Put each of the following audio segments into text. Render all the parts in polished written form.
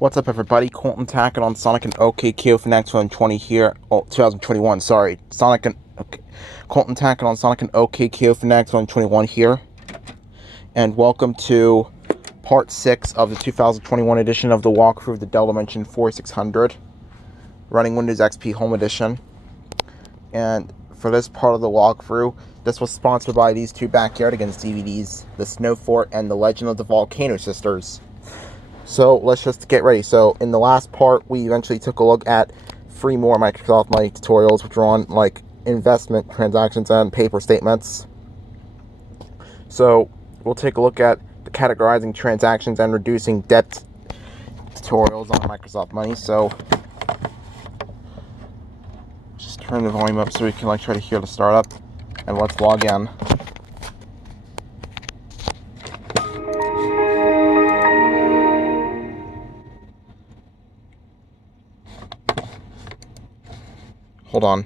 What's up, everybody? Colton Tackett on Sonic and OKQ for next 2020 here. Oh, 2021, sorry. Colton Tackett on Sonic and OKQ for next 2021 here. And welcome to part 6 of the 2021 edition of the walkthrough of the Dell Dimension 4600, running Windows XP Home Edition. And for this part of the walkthrough, this was sponsored by these two Backyardigans DVDs, The Snow Fort and The Legend of the Volcano Sisters. So let's just get ready. So in the last part, we eventually took a look at 3 more Microsoft Money tutorials, which are on like investment transactions and paper statements. So we'll take a look at the categorizing transactions and reducing debt tutorials on Microsoft Money. So just turn the volume up so we can like try to hear the startup, and let's log in. Hold on.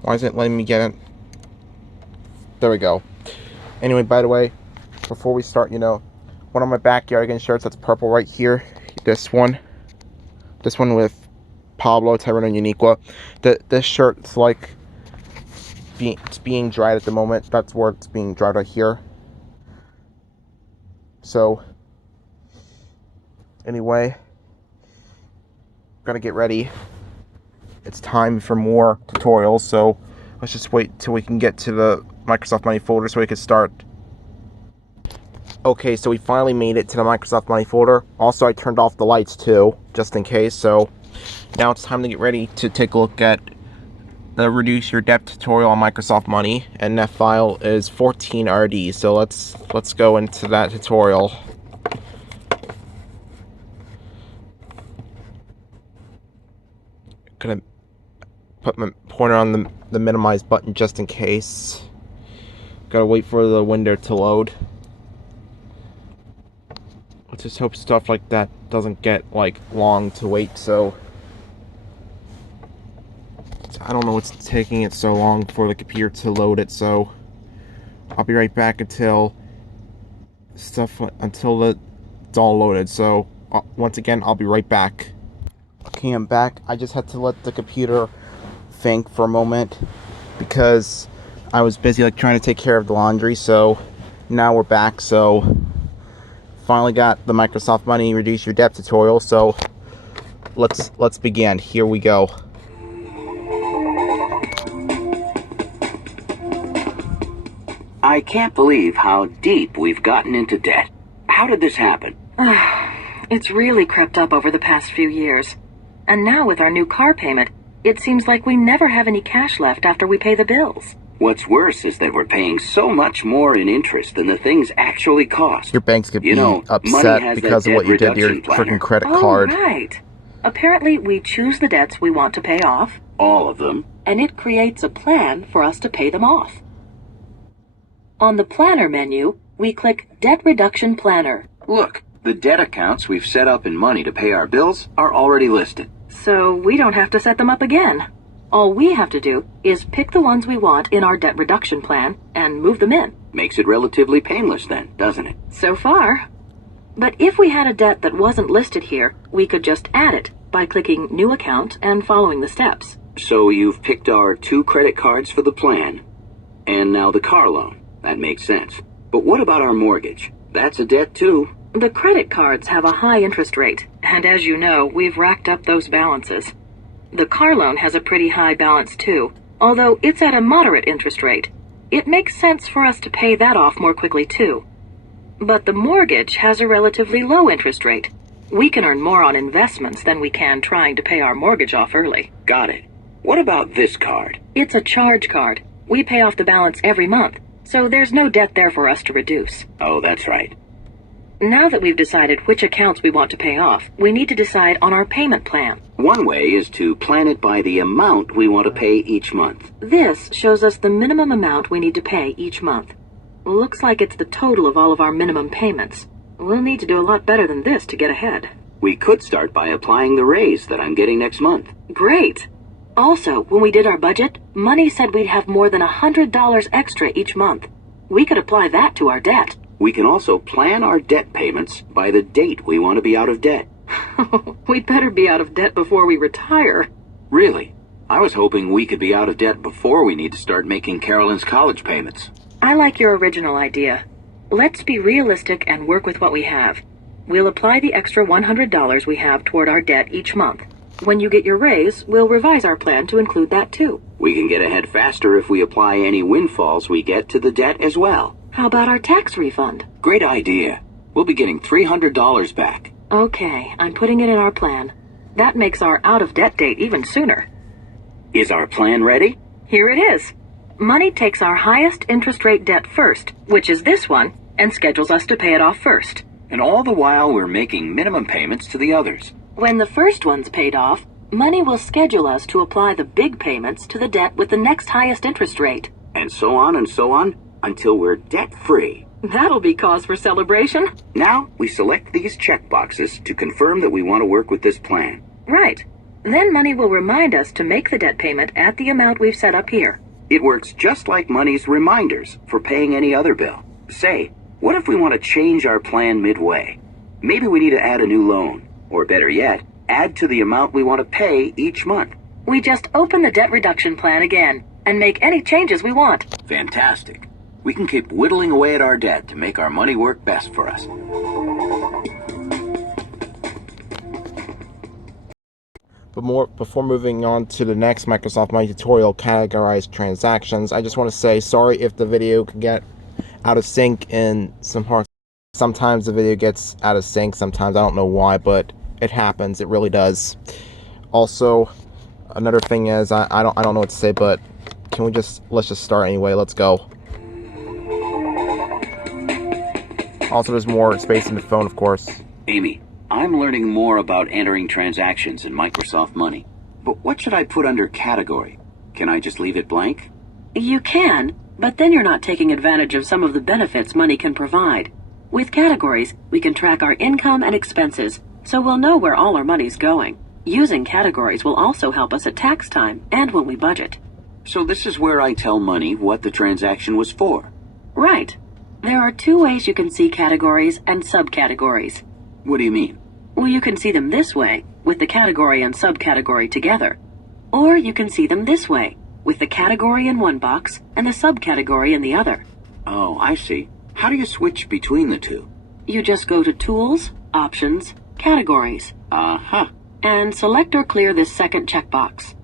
Why isn't it letting me get it? There we go. Anyway, by the way, before we start, one of my Backyardigans shirts that's purple right here. This one with Pablo, Tyrone, and Uniqua. This shirt's like it's being dried at the moment. That's where it's being dried right here. So anyway, gotta get ready. It's time for more tutorials, so let's just wait till we can get to the Microsoft Money folder so we can start. Okay, so we finally made it to the Microsoft Money folder. Also, I turned off the lights too, just in case. So now it's time to get ready to take a look at the Reduce Your Debt tutorial on Microsoft Money, and that file is 14RD. So let's go into that tutorial. Gonna put my pointer on the minimize button just in case. Gotta wait for the window to load. Let's just hope stuff like that doesn't get like long to wait. So I don't know what's taking it so long for the computer to load it. So I'll be right back until it's all loaded. So once again, I'll be right back. Okay, I'm back. I just had to let the computer think for a moment because I was busy like trying to take care of the laundry. So now we're back. So finally got the Microsoft Money Reduce Your Debt tutorial. So let's begin. Here we go. I can't believe how deep we've gotten into debt. How did this happen? It's really crept up over the past few years. And now with our new car payment, it seems like we never have any cash left after we pay the bills. What's worse is that we're paying so much more in interest than the things actually cost. Your bank's gonna be upset because of what you did to your freaking credit card. Oh, right. Apparently, we choose the debts we want to pay off. All of them. And it creates a plan for us to pay them off. On the Planner menu, we click Debt Reduction Planner. Look, the debt accounts we've set up in Money to pay our bills are already listed. So we don't have to set them up again. All we have to do is pick the ones we want in our debt reduction plan and move them in. Makes it relatively painless then, doesn't it? So far. But if we had a debt that wasn't listed here, we could just add it by clicking New Account and following the steps. So you've picked our 2 credit cards for the plan, and now the car loan. That makes sense. But what about our mortgage? That's a debt too. The credit cards have a high interest rate, and as you know, we've racked up those balances. The car loan has a pretty high balance too, although it's at a moderate interest rate. It makes sense for us to pay that off more quickly too. But the mortgage has a relatively low interest rate. We can earn more on investments than we can trying to pay our mortgage off early. Got it. What about this card? It's a charge card. We pay off the balance every month, so there's no debt there for us to reduce. Oh, that's right. Now that we've decided which accounts we want to pay off, we need to decide on our payment plan. One way is to plan it by the amount we want to pay each month. This shows us the minimum amount we need to pay each month. Looks like it's the total of all of our minimum payments. We'll need to do a lot better than this to get ahead. We could start by applying the raise that I'm getting next month. Great! Also, when we did our budget, Money said we'd have more than $100 extra each month. We could apply that to our debt. We can also plan our debt payments by the date we want to be out of debt. We'd better be out of debt before we retire. Really? I was hoping we could be out of debt before we need to start making Carolyn's college payments. I like your original idea. Let's be realistic and work with what we have. We'll apply the extra $100 we have toward our debt each month. When you get your raise, we'll revise our plan to include that too. We can get ahead faster if we apply any windfalls we get to the debt as well. How about our tax refund? Great idea. We'll be getting $300 back. Okay, I'm putting it in our plan. That makes our out-of-debt date even sooner. Is our plan ready? Here it is. Money takes our highest interest rate debt first, which is this one, and schedules us to pay it off first. And all the while we're making minimum payments to the others. When the first one's paid off, money will schedule us to apply the big payments to the debt with the next highest interest rate. And so on, until we're debt-free. That'll be cause for celebration. Now, we select these checkboxes to confirm that we want to work with this plan. Right. Then money will remind us to make the debt payment at the amount we've set up here. It works just like money's reminders for paying any other bill. Say, what if we want to change our plan midway? Maybe we need to add a new loan, or better yet, add to the amount we want to pay each month. We just open the debt reduction plan again and make any changes we want. Fantastic. We can keep whittling away at our debt to make our money work best for us. But before moving on to the next Microsoft Money tutorial, Categorize Transactions, I just want to say sorry if the video can get out of sync in some parts. Sometimes the video gets out of sync, sometimes I don't know why, but it happens, it really does. Also, another thing is, I don't know what to say, but let's just start anyway, let's go. Also, there's more space in the phone, of course. Amy, I'm learning more about entering transactions in Microsoft Money. But what should I put under category? Can I just leave it blank? You can, but then you're not taking advantage of some of the benefits money can provide. With categories, we can track our income and expenses, so we'll know where all our money's going. Using categories will also help us at tax time and when we budget. So this is where I tell money what the transaction was for. Right. There are two ways you can see categories and subcategories. What do you mean? Well, you can see them this way, with the category and subcategory together. Or you can see them this way, with the category in one box and the subcategory in the other. Oh, I see. How do you switch between the two? You just go to Tools, Options, Categories. Uh-huh. And select or clear this second checkbox.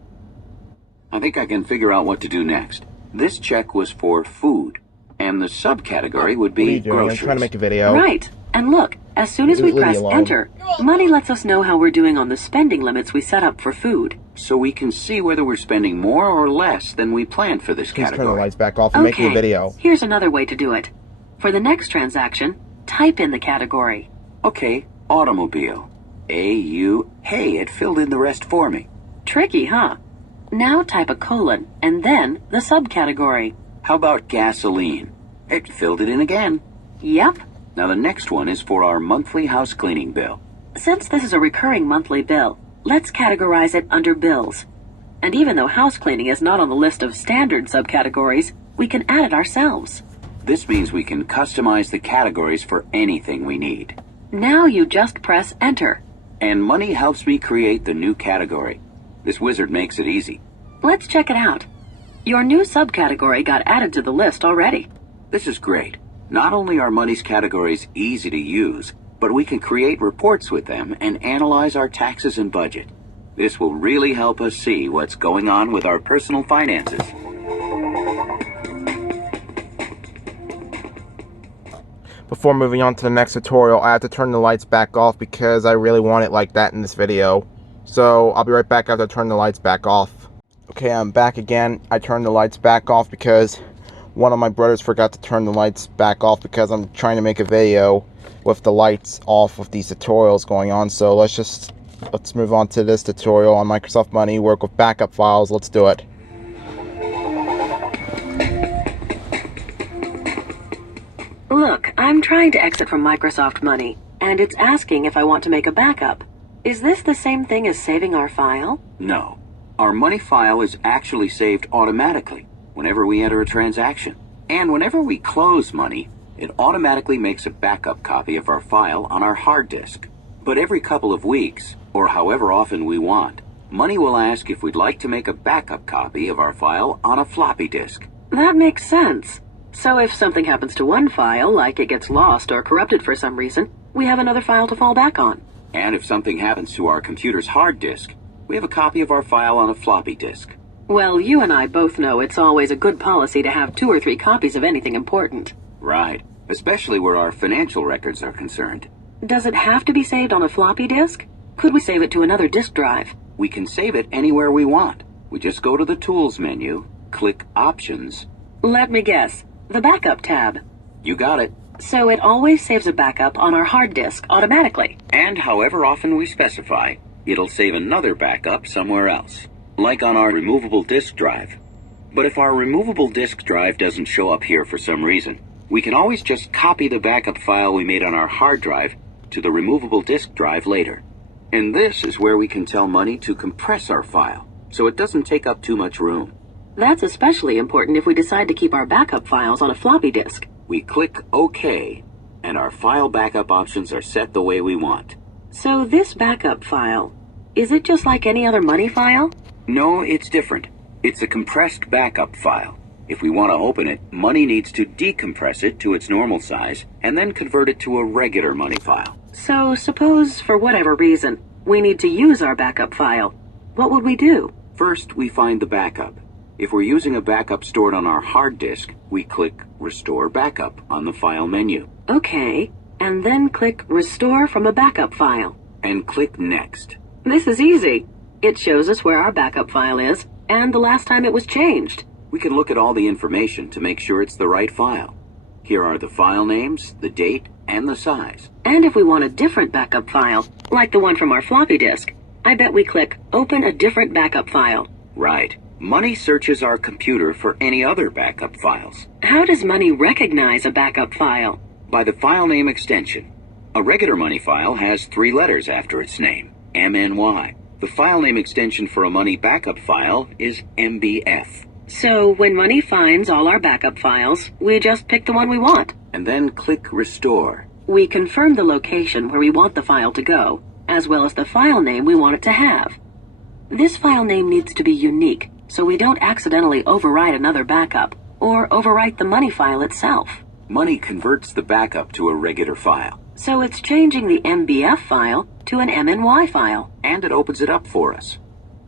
I think I can figure out what to do next. This check was for food, and the subcategory would be what are you doing? groceries. I'm trying to make a video. Right. And look, as soon as we press Enter, money lets us know how we're doing on the spending limits we set up for food. So we can see whether we're spending more or less than we planned for this Please category. turn the lights back off and make a video. Here's another way to do it. For the next transaction, type in the category. Okay, automobile. A-U. Hey, it filled in the rest for me. Tricky, huh? Now type a colon and then the subcategory. How about gasoline? It filled it in again. Yep. Now the next one is for our monthly house cleaning bill. Since this is a recurring monthly bill, let's categorize it under bills. And even though house cleaning is not on the list of standard subcategories, we can add it ourselves. This means we can customize the categories for anything we need. Now you just press Enter. And money helps me create the new category. This wizard makes it easy. Let's check it out. Your new subcategory got added to the list already. This is great. Not only are money's categories easy to use, but we can create reports with them and analyze our taxes and budget. This will really help us see what's going on with our personal finances. Before moving on to the next tutorial, I have to turn the lights back off because I really want it like that in this video. So I'll be right back after I turn the lights back off. Okay, I'm back again. I turned the lights back off because one of my brothers forgot to turn the lights back off because I'm trying to make a video with the lights off with these tutorials going on. So let's move on to this tutorial on Microsoft Money, work with backup files. Let's do it. Look, I'm trying to exit from Microsoft Money, and it's asking if I want to make a backup. Is this the same thing as saving our file? No. Our money file is actually saved automatically whenever we enter a transaction. And whenever we close money, It automatically makes a backup copy of our file on our hard disk. But every couple of weeks, or however often we want, Money will ask if we'd like to make a backup copy of our file on a floppy disk. That makes sense. So if something happens to one file, like it gets lost or corrupted for some reason, we have another file to fall back on. And if something happens to our computer's hard disk, we have a copy of our file on a floppy disk. Well, you and I both know it's always a good policy to have 2 or 3 copies of anything important. Right, especially where our financial records are concerned. Does it have to be saved on a floppy disk? Could we save it to another disk drive? We can save it anywhere we want. We just go to the Tools menu, click Options. Let me guess. The Backup tab. You got it. So it always saves a backup on our hard disk automatically. And however often we specify, it'll save another backup somewhere else, like on our removable disk drive. But if our removable disk drive doesn't show up here for some reason, we can always just copy the backup file we made on our hard drive to the removable disk drive later. And this is where we can tell Money to compress our file, so it doesn't take up too much room. That's especially important if we decide to keep our backup files on a floppy disk. We click OK, and our file backup options are set the way we want. So this backup file, is it just like any other Money file? No, it's different. It's a compressed backup file. If we want to open it, Money needs to decompress it to its normal size and then convert it to a regular Money file. So suppose, for whatever reason, we need to use our backup file. What would we do? First, we find the backup. If we're using a backup stored on our hard disk, we click Restore Backup on the File menu. Okay, and then click Restore from a backup file. And click Next. This is easy. It shows us where our backup file is and the last time it was changed. We can look at all the information to make sure it's the right file. Here are the file names, the date, and the size. And if we want a different backup file, like the one from our floppy disk, I bet we click Open a different backup file. Right. Money searches our computer for any other backup files. How does Money recognize a backup file? By the file name extension. A regular Money file has 3 letters after its name, MNY. The file name extension for a Money backup file is MBF. So when Money finds all our backup files, we just pick the one we want. And then click Restore. We confirm the location where we want the file to go, as well as the file name we want it to have. This file name needs to be unique, so we don't accidentally overwrite another backup, or overwrite the Money file itself. Money converts the backup to a regular file. So it's changing the MBF file to an MNY file. And it opens it up for us.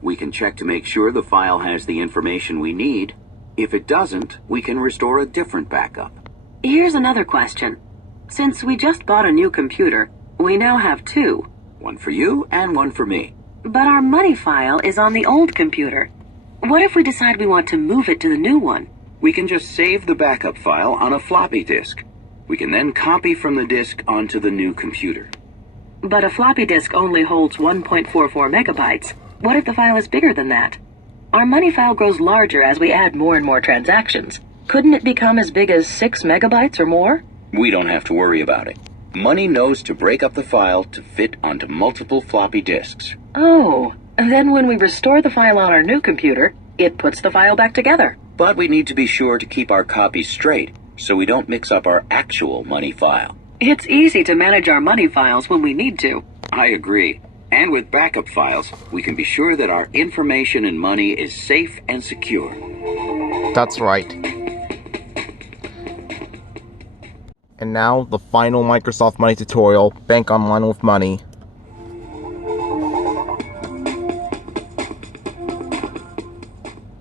We can check to make sure the file has the information we need. If it doesn't, we can restore a different backup. Here's another question. Since we just bought a new computer, we now have 2. One for you and one for me. But our Money file is on the old computer. What if we decide we want to move it to the new one? We can just save the backup file on a floppy disk. We can then copy from the disk onto the new computer. But a floppy disk only holds 1.44 megabytes. What if the file is bigger than that? Our Money file grows larger as we add more and more transactions. Couldn't it become as big as 6 megabytes or more? We don't have to worry about it. Money knows to break up the file to fit onto multiple floppy disks. Oh, then when we restore the file on our new computer, it puts the file back together. But we need to be sure to keep our copies straight, so we don't mix up our actual Money file. It's easy to manage our Money files when we need to. I agree. And with backup files, we can be sure that our information in Money is safe and secure. That's right. And now, the final Microsoft Money tutorial, Bank Online with Money.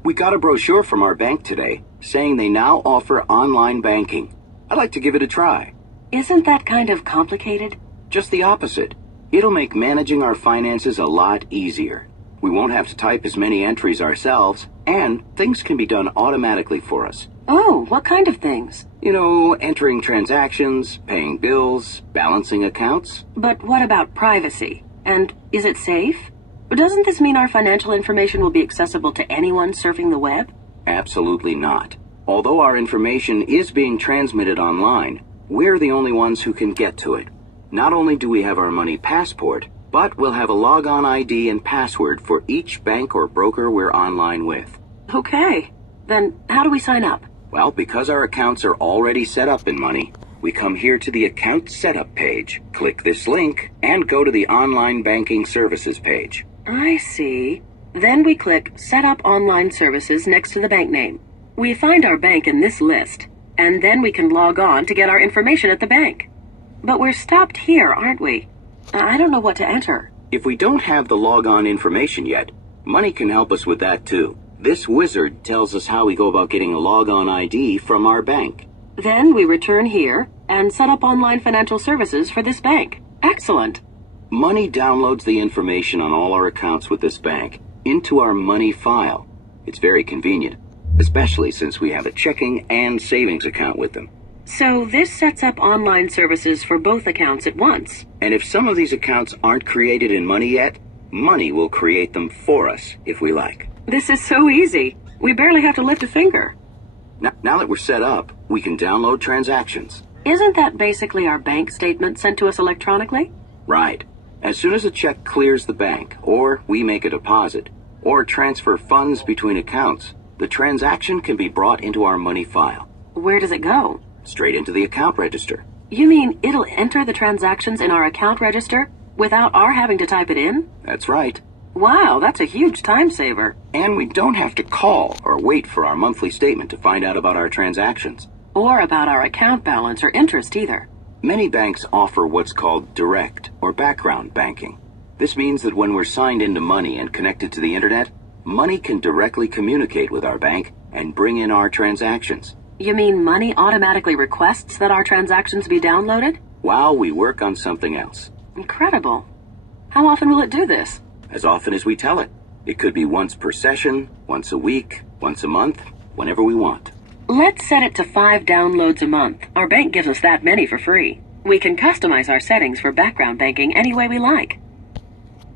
We got a brochure from our bank today saying they now offer online banking. I'd like to give it a try. Isn't that kind of complicated? Just the opposite. It'll make managing our finances a lot easier. We won't have to type as many entries ourselves, and things can be done automatically for us. Oh, what kind of things? You know, entering transactions, paying bills, balancing accounts. But what about privacy? And is it safe? Doesn't this mean our financial information will be accessible to anyone surfing the web? Absolutely not. Although our information is being transmitted online, we're the only ones who can get to it. Not only do we have our Money passport, but we'll have a logon ID and password for each bank or broker we're online with. Okay. Then how do we sign up? Well, because our accounts are already set up in Money, we come here to the Account Setup page, click this link, and go to the Online Banking Services page. I see. Then we click Set up Online Services next to the bank name. We find our bank in this list, and then we can log on to get our information at the bank. But we're stopped here, aren't we? I don't know what to enter. If we don't have the logon information yet, Money can help us with that too. This wizard tells us how we go about getting a logon ID from our bank. Then we return here and set up online financial services for this bank. Excellent. Money downloads the information on all our accounts with this bank into our Money file. It's very convenient, especially since we have a checking and savings account with them. So this sets up online services for both accounts at once. And if some of these accounts aren't created in Money yet, Money will create them for us if we like. This is so easy. We barely have to lift a finger. Now that we're set up, we can download transactions. Isn't that basically our bank statement sent to us electronically? Right. As soon as a check clears the bank, or we make a deposit, or transfer funds between accounts, the transaction can be brought into our Money file. Where does it go? Straight into the account register. You mean it'll enter the transactions in our account register without our having to type it in? That's right. Wow, that's a huge time saver. And we don't have to call or wait for our monthly statement to find out about our transactions. Or about our account balance or interest either. Many banks offer what's called direct or background banking. This means that when we're signed into Money and connected to the internet, Money can directly communicate with our bank and bring in our transactions. You mean Money automatically requests that our transactions be downloaded? While we work on something else. Incredible. How often will it do this? As often as we tell it. It could be once per session, once a week, once a month, whenever we want. Let's set it to 5 downloads a month. Our bank gives us that many for free. We can customize our settings for background banking any way we like.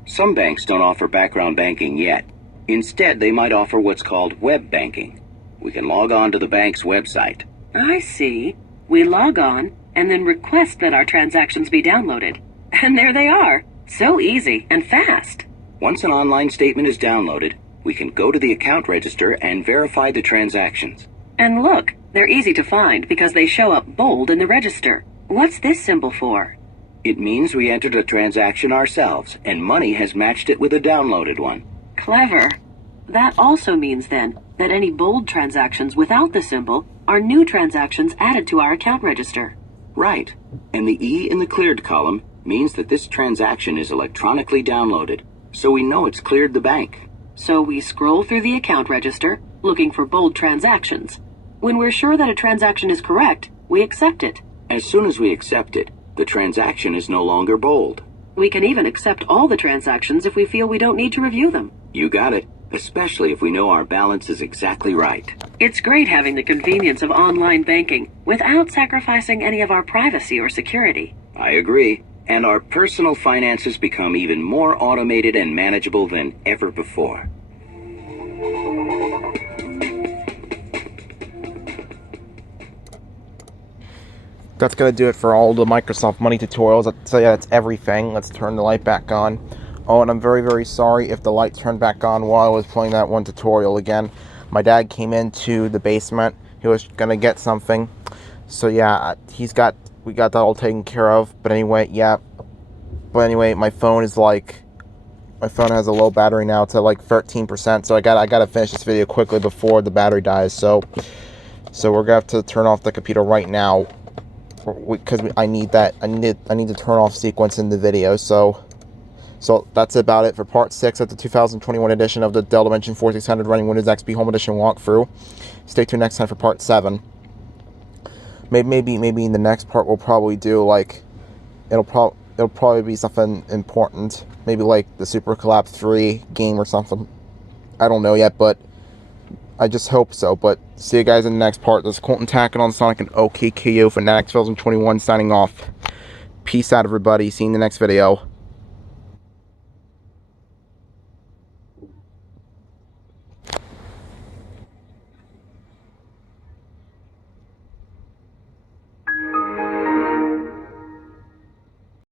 Some banks don't offer background banking yet. Instead, they might offer what's called web banking. We can log on to the bank's website. I see. We log on and then request that our transactions be downloaded. And there they are. So easy and fast. Once an online statement is downloaded, we can go to the account register and verify the transactions. And look, they're easy to find because they show up bold in the register. What's this symbol for? It means we entered a transaction ourselves, and Money has matched it with a downloaded one. Clever. That also means then that any bold transactions without the symbol are new transactions added to our account register. Right. And the E in the cleared column means that this transaction is electronically downloaded, so we know it's cleared the bank. So we scroll through the account register, looking for bold transactions. When we're sure that a transaction is correct, we accept it. As soon as we accept it, the transaction is no longer bold. We can even accept all the transactions if we feel we don't need to review them. You got it, especially if we know our balance is exactly right. It's great having the convenience of online banking without sacrificing any of our privacy or security. I agree. And our personal finances become even more automated and manageable than ever before. That's going to do it for all the Microsoft Money tutorials. So yeah, that's everything. Let's turn the light back on. Oh, and I'm very, very sorry if the light turned back on while I was playing that one tutorial again. My dad came into the basement. He was going to get something. So yeah, we got that all taken care of. But anyway, yeah. But anyway, my phone has a low battery now. It's at like 13%. So I gotta finish this video quickly before the battery dies. So we're gonna have to turn off the computer right now because I need to turn off sequence in the video. So that's about it for part 6 of the 2021 edition of the Dell Dimension 4600 running Windows XP Home Edition walkthrough. Stay tuned next time for part 7. Maybe in the next part we'll probably do like it'll probably be something important. Maybe like the Super Collapse 3 game or something. I don't know yet, but I just hope so. But see you guys in the next part. This is Colton Tackett on Sonic and OKKO for Fanatics 2021 signing off. Peace out, everybody. See you in the next video.